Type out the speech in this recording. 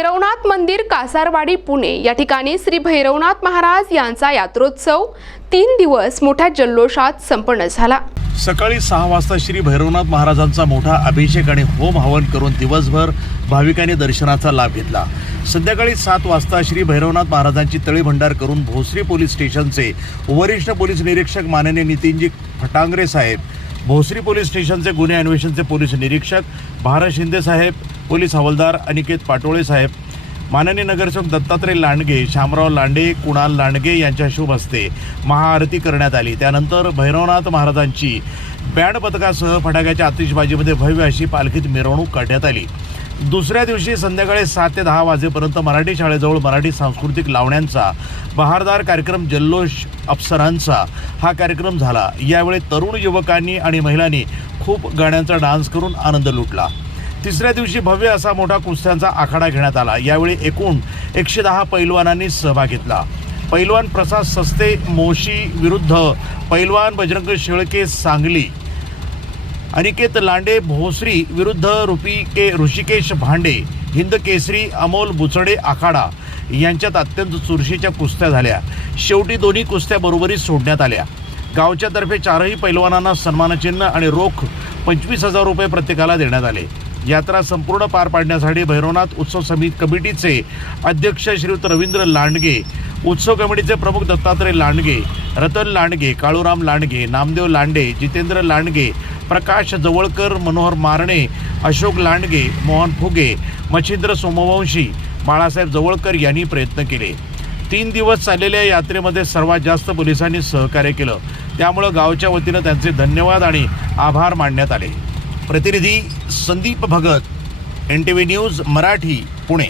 भैरवनाथ मंदिर कासारवाडी पुणे. या ठिकाणी श्री भैरवनाथ महाराज यांचा यात्रोत्सव तीन दिवस मोठ्या जल्लोषात संपन्न झाला. सकाळी सहा वाजता श्री भैरवनाथ महाराजांचा मोठा अभिषेक आणि होम हवन करून दिवसभर भाविकांनी दर्शनाचा लाभ घेतला. संध्याकाळी सात वाजता श्री भैरवनाथ महाराजांची तळीभंडार करून भोसरी पोलीस स्टेशनचे वरिष्ठ पोलीस निरीक्षक माननीय नितीनजी फटांगरे साहेब भोसरी पोलीस स्टेशनचे गुन्हे अन्वेषणचे पोलीस निरीक्षक भारत शिंदे साहेब पोलीस हवालदार अनिकेत पाटोळे साहेब माननीय नगरसेवक दत्तात्रय लांडगे शामराव लांडे कुणाल लांडगे यांच्या शुभ हस्ते महाआरती करण्यात आली. त्यानंतर भैरवनाथ महाराजांची बँड पथकासह फटाक्याच्या आतिषबाजीमध्ये भव्य अशी पालखीत मिरवणूक काढण्यात आली. दुसऱ्या दिवशी संध्याकाळी सात ते दहा वाजेपर्यंत मराठी शाळेजवळ मराठी सांस्कृतिक लावण्यांचा बहारदार कार्यक्रम जल्लोष अप्सरांचा हा कार्यक्रम झाला. यावेळी तरुण युवकांनी आणि महिलांनी खूप गाण्यांचा डान्स करून आनंद लुटला. तिसऱ्या दिवशी भव्य असा मोठा कुस्त्यांचा आखाडा घेण्यात आला. यावेळी एकूण एकशे दहा पैलवानांनी सहभाग घेतला. पैलवान प्रसाद सस्ते मोशी विरुद्ध पैलवान बजरंग शेळके सांगली अनिकेत लांडे भोसरी विरुद्ध रुपी के ऋषिकेश भांडे हिंद केसरी अमोल बुचडे आखाडा यांच्यात अत्यंत चुरशीच्या कुस्त्या झाल्या. शेवटी दोन्ही कुस्त्या बरोबरीत सोडण्यात आल्या. गावच्या तर्फे चारही पैलवानांना सन्मानचिन्ह आणि रोख पंचवीस हजार रुपये प्रत्येकाला देण्यात आले. यात्रा संपूर्ण पार पाडण्यासाठी भैरवनाथ उत्सव समिती कमिटीचे अध्यक्ष श्रीयुत रवींद्र लांडगे उत्सव कमिटीचे प्रमुख दत्तात्रय लांडगे रतन लांडगे काळूराम लांडगे नामदेव लांडे जितेंद्र लांडगे प्रकाश जवळकर मनोहर मारणे अशोक लांडगे मोहन फुगे मच्छिंद्र सोमवंशी बाळासाहेब जवळकर यांनी प्रयत्न केले. तीन दिवस चाललेल्या यात्रेमध्ये सर्वात जास्त पोलिसांनी सहकार्य केलं. त्यामुळं गावच्या वतीनं त्यांचे धन्यवाद आणि आभार मानण्यात आले. प्रतिनिधी Sandeep Bhagat N T V news Marathi Pune.